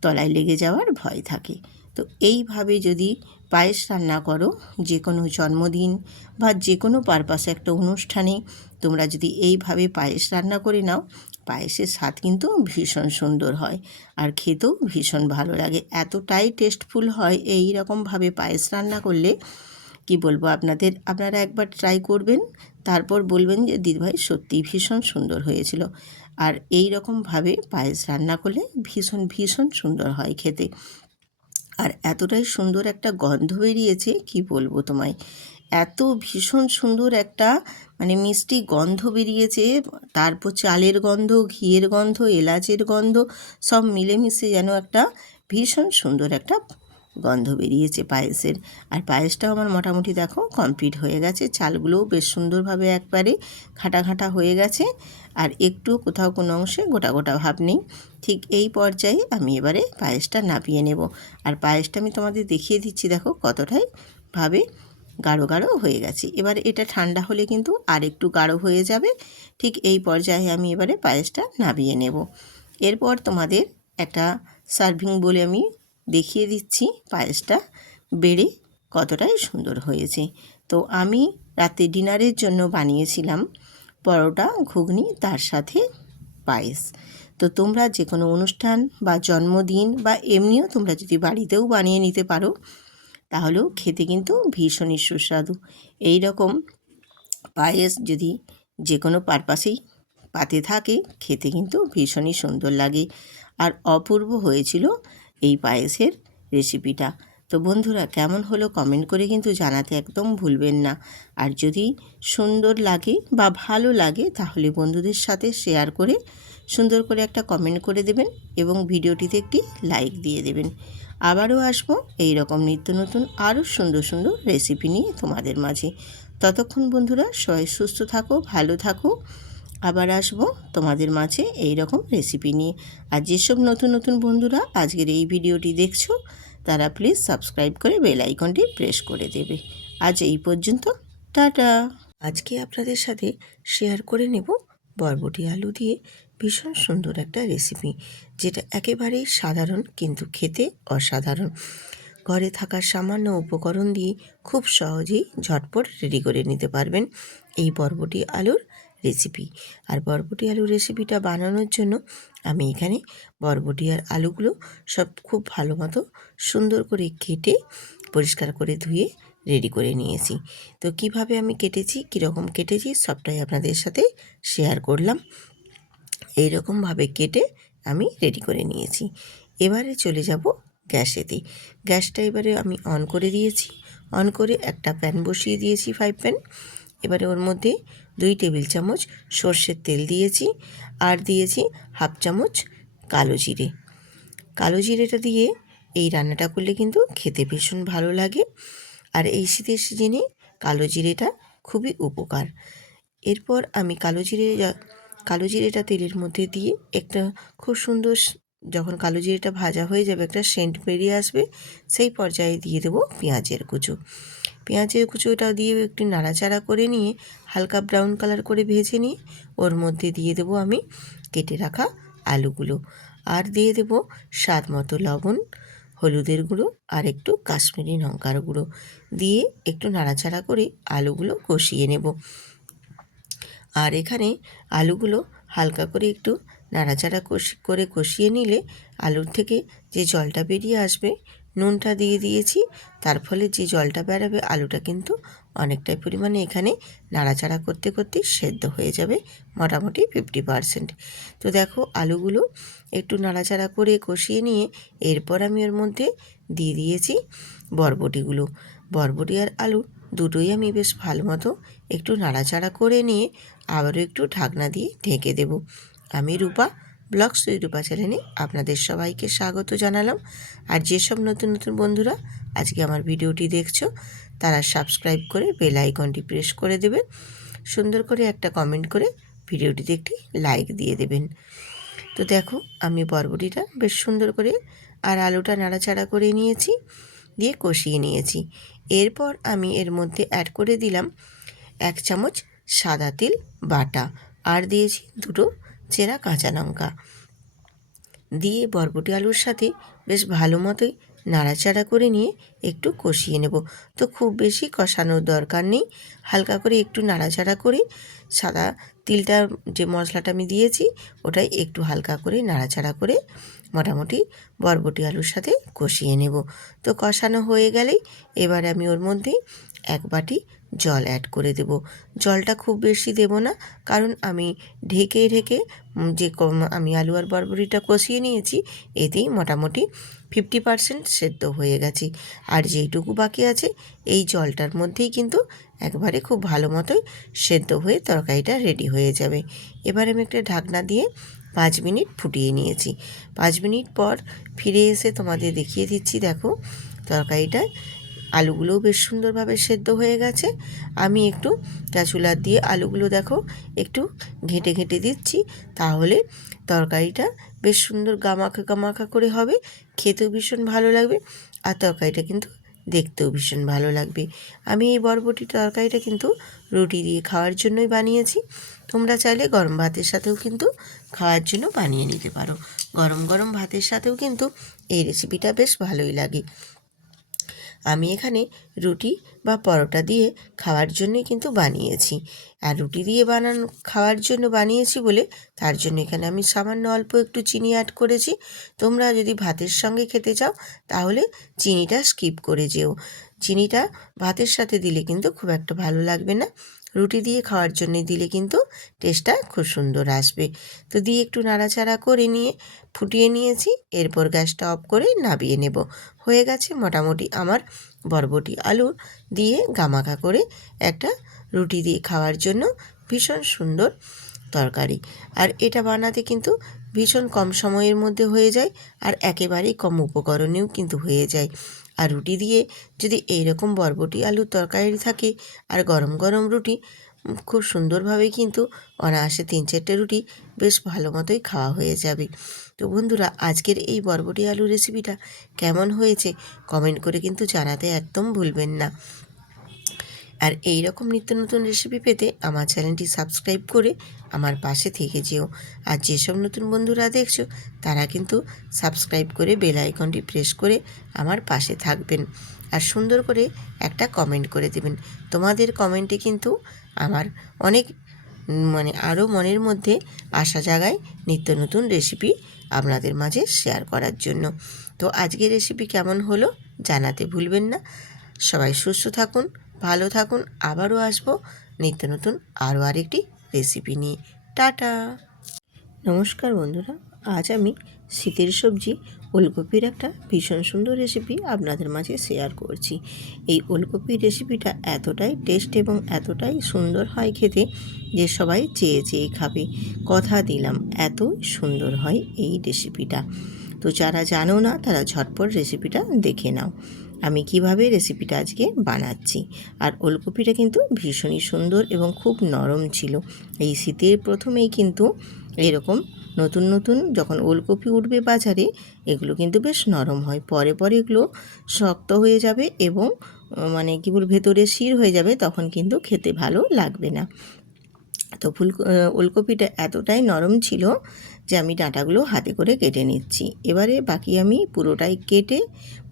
তলায় লেগে যাওয়ার ভয় থাকে। তো এইভাবে যদি পায়েস রান্না করো, যে কোনো জন্মদিন বা যে কোনো পারপাসে একটা অনুষ্ঠানে তোমরা যদি এইভাবে পায়েস রান্না করে নাও, পায়েসের স্বাদ কিন্তু ভীষণ সুন্দর হয় আর খেতেও ভীষণ ভালো লাগে। এতটাই টেস্টফুল হয় এই রকমভাবে পায়েস রান্না করলে, কি বলবো আপনারা একবার ট্রাই করবেন, তারপর বলবেন যে দিদিভাই সত্যিই ভীষণ সুন্দর হয়েছিল। আর এই রকমভাবে পায়েস রান্না করলে ভীষণ ভীষণ সুন্দর হয় খেতে। আর এতটাই সুন্দর একটা গন্ধ বেরিয়েছে, কি বলবো তোমায়, এত ভীষণ সুন্দর একটা মিষ্টি গন্ধ বেরিয়েছে। তারপর চালের গন্ধ, ঘিয়ের গন্ধ, এলাচের গন্ধ সব মিলেমিশে যেন একটা ভীষণ সুন্দর একটা গন্ধ বেরিয়েছে পায়েসের। আর পায়েসটাও আমার মোটামুটি দেখো কমপ্লিট হয়ে গেছে। চালগুলোও বেশ সুন্দরভাবে একবারে ঘাঁটা ঘাঁটা হয়ে গেছে, আর একটু কোথাও কোনো অংশে গোটা গোটা ভাব নেই। ঠিক এই পর্যায়ে আমি এবারে পায়েসটা নামিয়ে নেব। আর পায়েসটা আমি তোমাদের দেখিয়ে দিচ্ছি, দেখো কতটাই ভাবে গাঢ় গাঢ় হয়ে গেছে। এবার এটা ঠান্ডা হলে কিন্তু আর একটু গাঢ় হয়ে যাবে। ঠিক এই পর্যায়ে আমি এবারে পায়েসটা নামিয়ে নেব। এরপর তোমাদের একটা সার্ভিং বলে আমি দেখিয়ে দিচ্ছি পায়েসটা বেড়ে কতটাই সুন্দর হয়েছে। তো আমি রাতে ডিনারের জন্য বানিয়েছিলাম পরোটা, ঘুগনি, তার সাথে পায়েস। তো তোমরা যে কোনো অনুষ্ঠান বা জন্মদিন বা এমনিও তোমরা যদি বাড়িতেও বানিয়ে নিতে পারো, তাহলেও খেতে কিন্তু ভীষণই সুস্বাদু। এই রকম পায়েস যদি যে কোনো পারপাসেই পাতে থাকে, খেতে কিন্তু ভীষণই সুন্দর লাগে। আর অপূর্ব হয়েছিল এই পায়েসের রেসিপিটা। তো বন্ধুরা, কেমন হলো কমেন্ট করে কিন্তু জানাতে একদম ভুলবেন না। আর যদি সুন্দর লাগে বা ভালো লাগে, তাহলে বন্ধুদের সাথে শেয়ার করে সুন্দর করে একটা কমেন্ট করে দেবেন এবং ভিডিওটিতে একটি লাইক দিয়ে দেবেন। আবারও আসবো এই রকম নিত্য নতুন আরও সুন্দর সুন্দর রেসিপি নিয়ে তোমাদের মাঝে। ততক্ষণ বন্ধুরা সবাই সুস্থ থাকো, ভালো থাকো। আবার আসবো তোমাদের মাঝে এই রকম রেসিপি নিয়ে। আর যেসব নতুন নতুন বন্ধুরা আজকের এই ভিডিওটি দেখছো, তারা প্লিজ সাবস্ক্রাইব করে বেল আইকনটি প্রেস করে দেবে। আজ এই পর্যন্ত, টাটা। আজকে আপনাদের সাথে শেয়ার করে নেব বরবটি আলু দিয়ে ভীষণ সুন্দর একটা রেসিপি, যেটা একেবারেই সাধারণ কিন্তু খেতে অসাধারণ। ঘরে থাকা সামান্য উপকরণ দিয়ে খুব সহজেই ঝটপট রেডি করে নিতে পারবেন এই বরবটি আলুর রেসিপি। আর বরবটি আলুর রেসিপিটা বানানোর জন্য আমি এখানে বরবটি আর আলুগুলো সব খুব ভালো মতো সুন্দর করে কেটে পরিষ্কার করে ধুয়ে রেডি করে নিয়েছি। তো কিভাবে আমি কেটেছি, কীরকম কেটেছি, সবটাই আপনাদের সাথে শেয়ার করলাম। এই রকমভাবে কেটে আমি রেডি করে নিয়েছি। এবারে চলে যাব গ্যাসেতে। গ্যাসটা এবারে আমি অন করে দিয়েছি। অন করে একটা প্যান বসিয়ে দিয়েছি, ফ্রাই প্যান। এবারে ওর মধ্যে 2 টেবিল চামচ সর্ষের তেল দিয়েছি, আর দিয়েছি হাফ চামচ কালো জিরে। কালো জিরেটা দিয়ে এই রান্নাটা করলে কিন্তু খেতে ভীষণ ভালো লাগে। আর এই শীতের সিজনে কালো জিরেটা খুবই উপকার। এরপর আমি কালো জিরেটা তেলের মধ্যে দিয়ে একটা খুব সুন্দর, যখন কালো জিরেটা ভাজা হয়ে যাবে, একটা সেন্ট বেরিয়ে আসবে, সেই পর্যায়ে দিয়ে দেবো পেঁয়াজের কুচো। পেঁয়াজের কুচোটা দিয়ে একটু নাড়াচাড়া করে নিয়ে হালকা ব্রাউন কালার করে ভেজে নিয়ে ওর মধ্যে দিয়ে দেবো আমি কেটে রাখা আলুগুলো, আর দিয়ে দেবো স্বাদ মতো লবণ, হলুদের গুঁড়ো আর একটু কাশ্মীরি লঙ্কার গুঁড়ো দিয়ে একটু নাড়াচাড়া করে আলুগুলো কষিয়ে নেব। আর এখানে আলুগুলো হালকা করে একটু নাড়াচাড়া করে কষিয়ে নিলে আলুর থেকে যে জলটা বেরিয়ে আসবে, নুনটা দিয়ে দিয়েছি, তার ফলে যে জলটা বেরাবে আলুটা কিন্তু অনেকটাই পরিমাণে এখানে নাড়াচাড়া করতে করতেই সেদ্ধ হয়ে যাবে, মোটামুটি 50%। তো দেখো আলুগুলো একটু নাড়াচাড়া করে কষিয়ে নিয়ে এরপর আমি ওর মধ্যে দিয়ে দিয়েছি বরবটিগুলো। বরবটি আর আলু দুটোই আমি বেশ ভালো মতো একটু নাড়াচাড়া করে নিয়ে আবারও একটু ঢাকনা দিয়ে ঢেকে দেব। আমি রূপা ব্লগস উইথ রূপা চ্যানেলে আপনাদের সবাইকে স্বাগত জানালাম। আর যেসব নতুন নতুন বন্ধুরা আজকে আমার ভিডিওটি দেখছো, তারা সাবস্ক্রাইব করে বেল আইকনটি প্রেস করে দেবেন। সুন্দর করে একটা কমেন্ট করে ভিডিওটিতে একটি লাইক দিয়ে দেবেন। তো দেখো আমি বরবটিটা বেশ সুন্দর করে আর আলুটা নাড়াচাড়া করে নিয়েছি, দিয়ে কষিয়ে নিয়েছি। এরপর আমি এর মধ্যে অ্যাড করে দিলাম 1 চামচ সাদা তিল বাটা, আর দিয়েছি 2টো চেরা কাঁচা লঙ্কা দিয়ে বরবটি আলুর সাথে বেশ ভালো মতোই নাড়াচাড়া করে নিয়ে একটু কষিয়ে নেব। তো খুব বেশি কষানোর দরকার নেই, হালকা করে একটু নাড়াচাড়া করে সাদা তিলটা যে মশলাটা আমি দিয়েছি ওটাই একটু হালকা করে নাড়াচাড়া করে মোটামুটি বরবটি আলুর সাথে কষিয়ে নেব। তো কষানো হয়ে গেলেই এবার আমি ওর মধ্যে 1 বাটি জল অ্যাড করে দেব। জলটা খুব বেশি দেব না, কারণ আমি ঢেকে ঢেকে আমি আলু আর বরবটিটা কষিয়ে নিয়েছি, এতেই মোটামুটি 50% সেদ্ধ হয়ে গেছে। আর যেইটুকু বাকি আছে এই জলটার মধ্যেই কিন্তু একবারে খুব ভালো মতোই সেদ্ধ হয়ে তরকারিটা রেডি হয়ে যাবে। এবার আমি একটা ঢাকনা দিয়ে 5 মিনিট ফুটিয়ে নিয়েছি। 5 মিনিট পর ফিরে এসে তোমাদের দেখিয়ে দিচ্ছি, দেখো তরকারিটায় আলুগুলোও বেশ সুন্দরভাবে সেদ্ধ হয়ে গেছে। আমি একটু ক্যাচুলার দিয়ে আলুগুলো দেখো একটু ঘেঁটে ঘেঁটে দিচ্ছি, তাহলে তরকারিটা বেশ সুন্দর গামাখা গামাখা করে হবে, খেতেও ভীষণ ভালো লাগবে আর তরকারিটা কিন্তু দেখতেও ভীষণ ভালো লাগবে। আমি এই বরবটির তরকারিটা কিন্তু রুটি দিয়ে খাওয়ার জন্যই বানিয়েছি। তোমরা চাইলে গরম ভাতের সাথেও কিন্তু খাওয়ার জন্য বানিয়ে নিতে পারো। গরম গরম ভাতের সাথেও কিন্তু এই রেসিপিটা বেশ ভালোই লাগে। আমি এখানে রুটি বা পরোটা দিয়ে খাওয়ার জন্যই কিন্তু বানিয়েছি। আর রুটি দিয়ে খাওয়ার জন্য বানিয়েছি বলে তার জন্য এখানে আমি সামান্য অল্প একটু চিনি অ্যাড করেছি। তোমরা যদি ভাতের সঙ্গে খেতে চাও তাহলে চিনিটা স্কিপ করে যেও। চিনিটা ভাতের সাথে দিলে কিন্তু খুব একটা ভালো লাগবে না, রুটি দিয়ে খাওয়ার জন্য দিলে কিন্তু টেস্টটা খুব সুন্দর আসবে। তো দিয়ে একটু নাড়াচাড়া করে নিয়ে ফুটিয়ে নিয়েছি। এরপর গ্যাসটা অফ করে নামিয়ে নেব। হয়ে গেছে মোটামুটি আমার বরবটি আলু দিয়ে গামাখা করে একটা রুটি দিয়ে খাওয়ার জন্য ভীষণ সুন্দর তরকারি। আর এটা বানাতে কিন্তু ভীষণ কম সময়ের মধ্যে হয়ে যায় আর একেবারেই কম উপকরণেও কিন্তু হয়ে যায়। আর রুটি দিয়ে যদি এইরকম বরবটি আলুর তরকারি থাকে আর গরম গরম রুটি, খুব সুন্দরভাবে কিন্তু অনায়াসে 3-4টে রুটি বেশ ভালো মতোই খাওয়া হয়ে যাবে। তো বন্ধুরা, আজকের এই বরবটি আলু রেসিপিটা কেমন হয়েছে কমেন্ট করে কিন্তু জানাতে একদম ভুলবেন না। আর এই রকম নিত্য নতুন রেসিপি পেতে আমার চ্যানেলটি সাবস্ক্রাইব করে আমার পাশে থেকে যেও। আর যেসব নতুন বন্ধুরা দেখছো তারা কিন্তু সাবস্ক্রাইব করে বেল আইকনটি প্রেস করে আমার পাশে থাকবেন আর সুন্দর করে একটা কমেন্ট করে দেবেন। তোমাদের কমেন্টে কিন্তু আমার অনেক আরও মনের মধ্যে আশা জাগায় নিত্য নতুন রেসিপি আপনাদের মাঝে শেয়ার করার জন্য। তো আজকের রেসিপি কেমন হলো জানাতে ভুলবেন না। সবাই সুস্থ থাকুন, ভালো থাকুন। আবারও আসবো নিত্য নতুন আরও আরেকটি রেসিপি নিয়ে। টাটা। নমস্কার বন্ধুরা, আজ আমি শীতের সবজি ওলকপির একটা ভীষণ সুন্দর রেসিপি আপনাদের মাঝে শেয়ার করছি। এই ওলকপির রেসিপিটা এতটাই টেস্ট এবং এতটাই সুন্দর হয় খেতে যে সবাই চেয়ে চেয়ে খাবে। কথা দিলাম এতই সুন্দর হয় এই রেসিপিটা। তো যারা জানো না তারা ঝটপট রেসিপিটা দেখে নাও আমি কিভাবে রেসিপিটা আজকে বানাচ্ছি। আর ওলকপিটা কিন্তু ভীষণই সুন্দর এবং খুব নরম ছিল। এই শীতের প্রথমেই কিন্তু এরকম নতুন নতুন যখন ওলকপি উঠবে বাজারে, এগুলো কিন্তু বেশ নরম হয়। পরে পরে এগুলো শক্ত হয়ে যাবে এবং ভেতরে শির হয়ে যাবে, তখন কিন্তু খেতে ভালো লাগবে না। তো ওলকপিটা এতটাই নরম ছিল যে আমি ডাঁটাগুলো হাতে করে কেটে নিচ্ছি। এবারে বাকি আমি পুরোটাই কেটে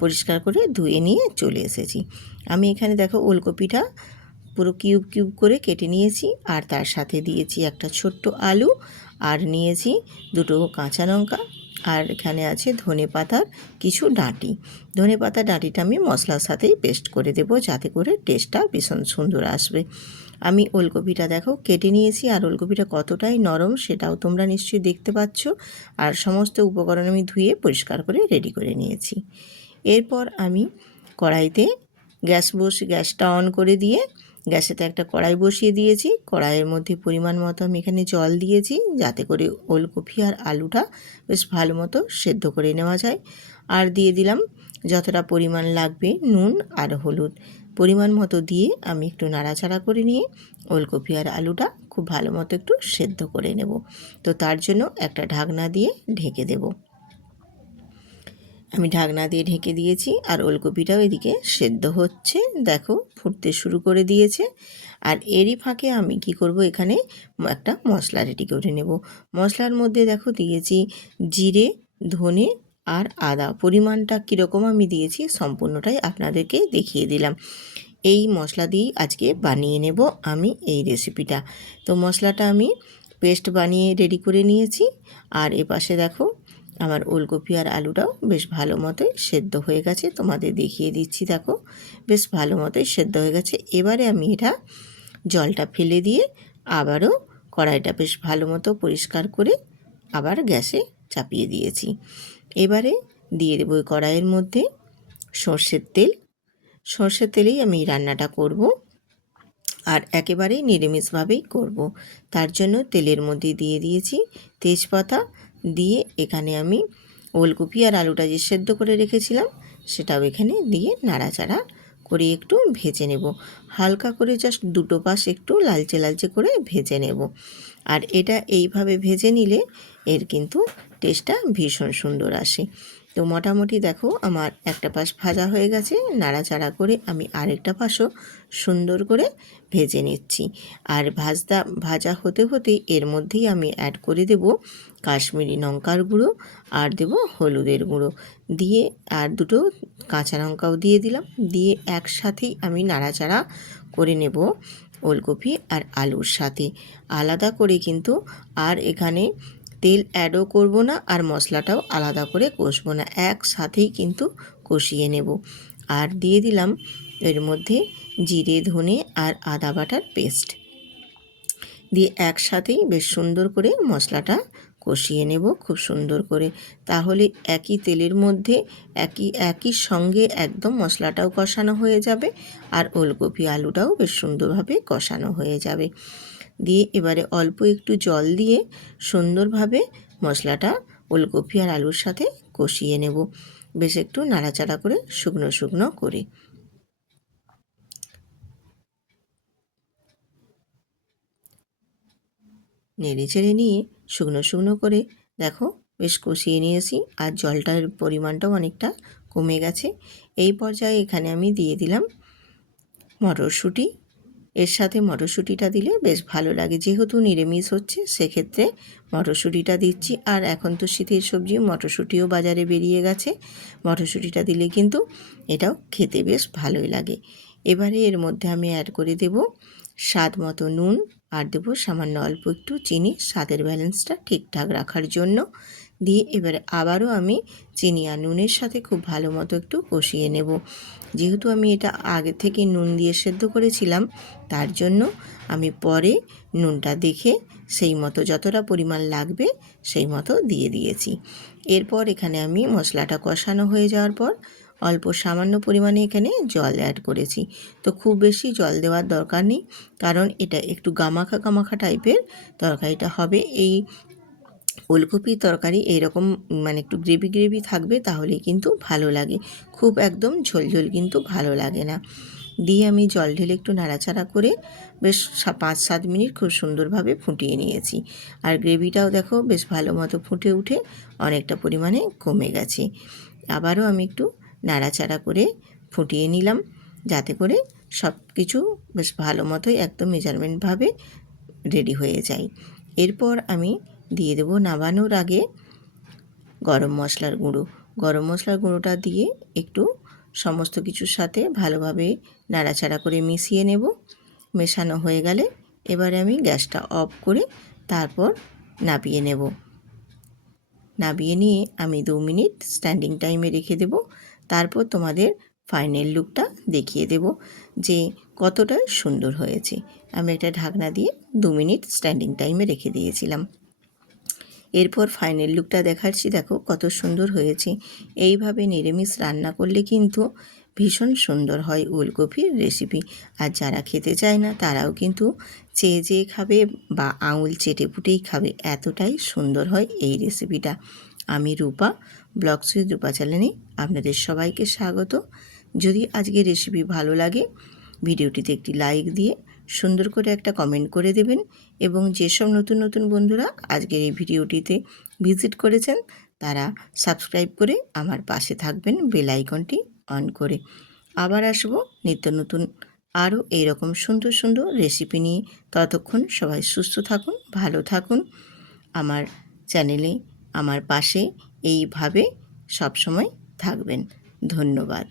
পরিষ্কার করে ধুয়ে নিয়ে চলে এসেছি। আমি এখানে দেখো ওলকপিটা পুরো কিউব কিউব করে কেটে নিয়েছি আর তার সাথে দিয়েছি একটা ছোট্ট আলু আর নিয়েছি 2টো কাঁচা লঙ্কা আর এখানে আছে ধনেপাতার কিছু ডাঁটি। ধনেপাতা ডাঁটিটা আমি মশলার সাথেই পেস্ট করে দেবো যাতে করে টেস্টটা ভীষণ সুন্দর আসবে। আমি ওলকপিটা দেখো কেটে নিয়েছি আর ওলকপিটা কতটাই নরম সেটাও তোমরা নিশ্চয়ই দেখতে পাচ্ছ। আর সমস্ত উপকরণ আমি ধুয়ে পরিষ্কার করে রেডি করে নিয়েছি। এরপর আমি কড়াইতে গ্যাসটা অন করে দিয়ে গ্যাসেতে একটা কড়াই বসিয়ে দিয়েছি। কড়াইয়ের মধ্যে পরিমাণ মতো আমি এখানে জল দিয়েছি যাতে করে ওলকপি আর আলুটা বেশ ভালো মতো সেদ্ধ করে নেওয়া যায়। আর দিয়ে দিলাম যতটা পরিমাণ লাগবে নুন আর হলুদ পরিমাণ মতো দিয়ে আমি একটু নাড়াচাড়া করে নিয়ে ওলকপি আর আলুটা খুব ভালো মতো একটু সেদ্ধ করে নেব। তো তার জন্য একটা ঢাকনা দিয়ে ঢেকে দেব। আমি ঢাকনা দিয়ে ঢেকে দিয়েছি আর ওলকপিটাও এদিকে সেদ্ধ হচ্ছে, দেখো ফুটতে শুরু করে দিয়েছে। আর এরই ফাঁকে আমি কি করব, এখানে একটা মশলা রেডি করে নেব। মশলার মধ্যে দেখো দিয়েছি জিরে, ধনে আর আদা। পরিমাণটা কীরকম আমি দিয়েছি সম্পূর্ণটাই আপনাদেরকে দেখিয়ে দিলাম। এই মশলা দিয়েই আজকে বানিয়ে নেব আমি এই রেসিপিটা। তো মশলাটা আমি পেস্ট বানিয়ে রেডি করে নিয়েছি। আর এপাশে দেখো আমার ওলকপি আর আলুটাও বেশ ভালো মতোই সেদ্ধ হয়ে গেছে, তোমাদের দেখিয়ে দিচ্ছি। দেখো বেশ ভালো মতোই সেদ্ধ হয়ে গেছে। এবারে আমি এটা জলটা ফেলে দিয়ে আবারও কড়াইটা বেশ ভালো মতো পরিষ্কার করে আবার গ্যাসে চাপিয়ে দিয়েছি। এবারে দিয়ে দেবো ওই কড়াইয়ের মধ্যে সর্ষের তেল। সর্ষের তেলেই আমি রান্নাটা করব আর একেবারেই নিরামিষভাবেই করব। তার জন্য তেলের মধ্যে দিয়ে দিয়েছি তেজপাতা, দিয়ে এখানে আমি ওলকপি আর আলুটা যে সেদ্ধ করে রেখেছিলাম সেটাও এখানে দিয়ে নাড়াচাড়া করে একটু ভেজে নেব। হালকা করে জাস্ট দুটো পাশ একটু লালচে লালচে করে ভেজে নেব। আর এটা এইভাবে ভেজে নিলে এর কিন্তু টেস্টটা ভীষণ সুন্দর আসে। তো মোটামুটি দেখো আমার একটা পাশ ভাজা হয়ে গেছে, নাড়াচাড়া করে আমি আরেকটা পাশও সুন্দর করে ভেজে নিচ্ছি। আর ভাজা হতে হতে এর মধ্যেই আমি অ্যাড করে দেব কাশ্মীরি লঙ্কার গুঁড়ো আর দেব হলুদের গুঁড়ো দিয়ে, আর দুটো কাঁচা লঙ্কাও দিয়ে দিলাম। দিয়ে একসাথেই আমি নাড়াচাড়া করে নেব ওলকপি আর আলুর সাথে। আলাদা করে কিন্তু আর এখানে তেল অ্যাডও করব না, আর মশলাটাও আলাদা করে কষবো না, একসাথেই কিন্তু কষিয়ে নেব। আর দিয়ে দিলাম এর মধ্যে জিরে ধনে আর আদা বাটার পেস্ট দিয়ে একসাথেই বেশ সুন্দর করে মশলাটা কষিয়ে নেব খুব সুন্দর করে। তাহলে একই তেলের মধ্যে একই সঙ্গে একদম মশলাটাও কষানো হয়ে যাবে আর ওলকপি আলুটাও বেশ সুন্দরভাবে কষানো হয়ে যাবে। দিয়ে এবারে অল্প একটু জল দিয়ে সুন্দরভাবে মশলাটা ওলকপি আর আলুর সাথে কষিয়ে নেব, বেশ একটু নাড়াচাড়া করে শুকনো শুকনো করে। নেড়ে চেড়ে নিয়ে শুকনো শুকনো করে দেখো বেশ কষিয়ে নিয়েছি, আর জলটার পরিমাণটাও অনেকটা কমে গেছে। এই পর্যায়ে এখানে আমি দিয়ে দিলাম মটরশুঁটি। এর সাথে মটরশুঁটিটা দিলে বেশ ভালো লাগে, যেহেতু নিরামিষ হচ্ছে সেক্ষেত্রে মটরশুঁটিটা দিচ্ছি। আর এখন তো শীতের সবজি মটরশুঁটিও বাজারে বেরিয়ে গেছে, মটরশুঁটিটা দিলে কিন্তু এটাও খেতে বেশ ভালোই লাগে। এবারে এর মধ্যে আমি অ্যাড করে দেব স্বাদ মতো নুন, আর দেবো সামান্য অল্প একটু চিনি, স্বাদের ব্যালেন্সটা ঠিকঠাক রাখার জন্য। দিয়ে এবারে আবারও আমি চিনি আর নুনের সাথে খুব ভালো মতো একটু কষিয়ে নেব। যেহেতু আমি এটা আগে থেকে নুন দিয়ে সেদ্ধ করেছিলাম, তার জন্য আমি পরে নুনটা দেখে সেই মতো যতটা পরিমাণ লাগবে সেই মতো দিয়ে দিয়েছি। এরপর এখানে আমি মশলাটা কষানো হয়ে যাওয়ার পর অল্প সামান্য পরিমাণে এখানে জল অ্যাড করেছি। তো খুব বেশি জল দেওয়ার দরকার নেই, কারণ এটা একটু গামাখা গামাখা টাইপের তরকারিটা হবে। এই ওলকপির তরকারি এইরকম মানে একটু গ্রেভি গ্রেভি থাকবে, তাহলেই কিন্তু ভালো লাগে, খুব একদম ঝোল ঝোল কিন্তু ভালো লাগে না। দিয়ে আমি জল ঢেলে একটু নাড়াচাড়া করে বেশ 5-7 মিনিট খুব সুন্দরভাবে ফুটিয়ে নিয়েছি। আর গ্রেভিটাও দেখো বেশ ভালো মতো ফুটে উঠে অনেকটা পরিমাণে কমে গেছে। আবারও আমি একটু নাড়াচাড়া করে ফুটিয়ে নিলাম, যাতে করে সব কিছু বেশ ভালো মতোই একদম মেজারমেন্টভাবে রেডি হয়ে যায়। এরপর আমি দিয়ে দেবো নামানোর আগে গরম মশলার গুঁড়ো। গরম মশলার গুঁড়োটা দিয়ে একটু সমস্ত কিছুর সাথে ভালোভাবে নাড়াচাড়া করে মিশিয়ে নেব। মেশানো হয়ে গেলে এবারে আমি গ্যাসটা অফ করে তারপর নামিয়ে নেব। নামিয়ে নিয়ে আমি 2 মিনিট স্ট্যান্ডিং টাইমে রেখে দেব। তারপর তোমাদের ফাইনাল লুকটা দেখিয়ে দেব যে কতটা সুন্দর হয়েছে। আমি একটা ঢাকনা দিয়ে 2 মিনিট স্ট্যান্ডিং টাইমে রেখে দিয়েছিলাম। এরপর ফাইনাল লুকটা দেখাচ্ছি, দেখো কত সুন্দর হয়েছে। এইভাবে নিরামিষ রান্না করলে কিন্তু ভীষণ সুন্দর হয় ওলকপির রেসিপি। আর যারা খেতে চায় না তারাও কিন্তু চেয়ে চেয়ে খাবে বা আঙুল চেটে পুটেই খাবে, এতটাই সুন্দর হয় এই রেসিপিটা। আমি রূপা, ব্লগ সুইথ রূপা চ্যানেলে আপনাদের সবাইকে স্বাগত। যদি আজকের রেসিপি ভালো লাগে ভিডিওটিতে একটি লাইক দিয়ে সুন্দর করে একটা কমেন্ট করে দেবেন, এবং যেসব নতুন নতুন বন্ধুরা আজকের এই ভিডিওটিতে ভিজিট করেছেন তারা সাবস্ক্রাইব করে আমার পাশে থাকবেন বেল আইকনটি অন করে। আবার আসবো নিত্য নতুন আরও এইরকম সুন্দর সুন্দর রেসিপি নিয়ে। ততক্ষণ সবাই সুস্থ থাকুন, ভালো থাকুন, আমার চ্যানেলে আমার পাশে এইভাবে সবসময় থাকবেন। ধন্যবাদ।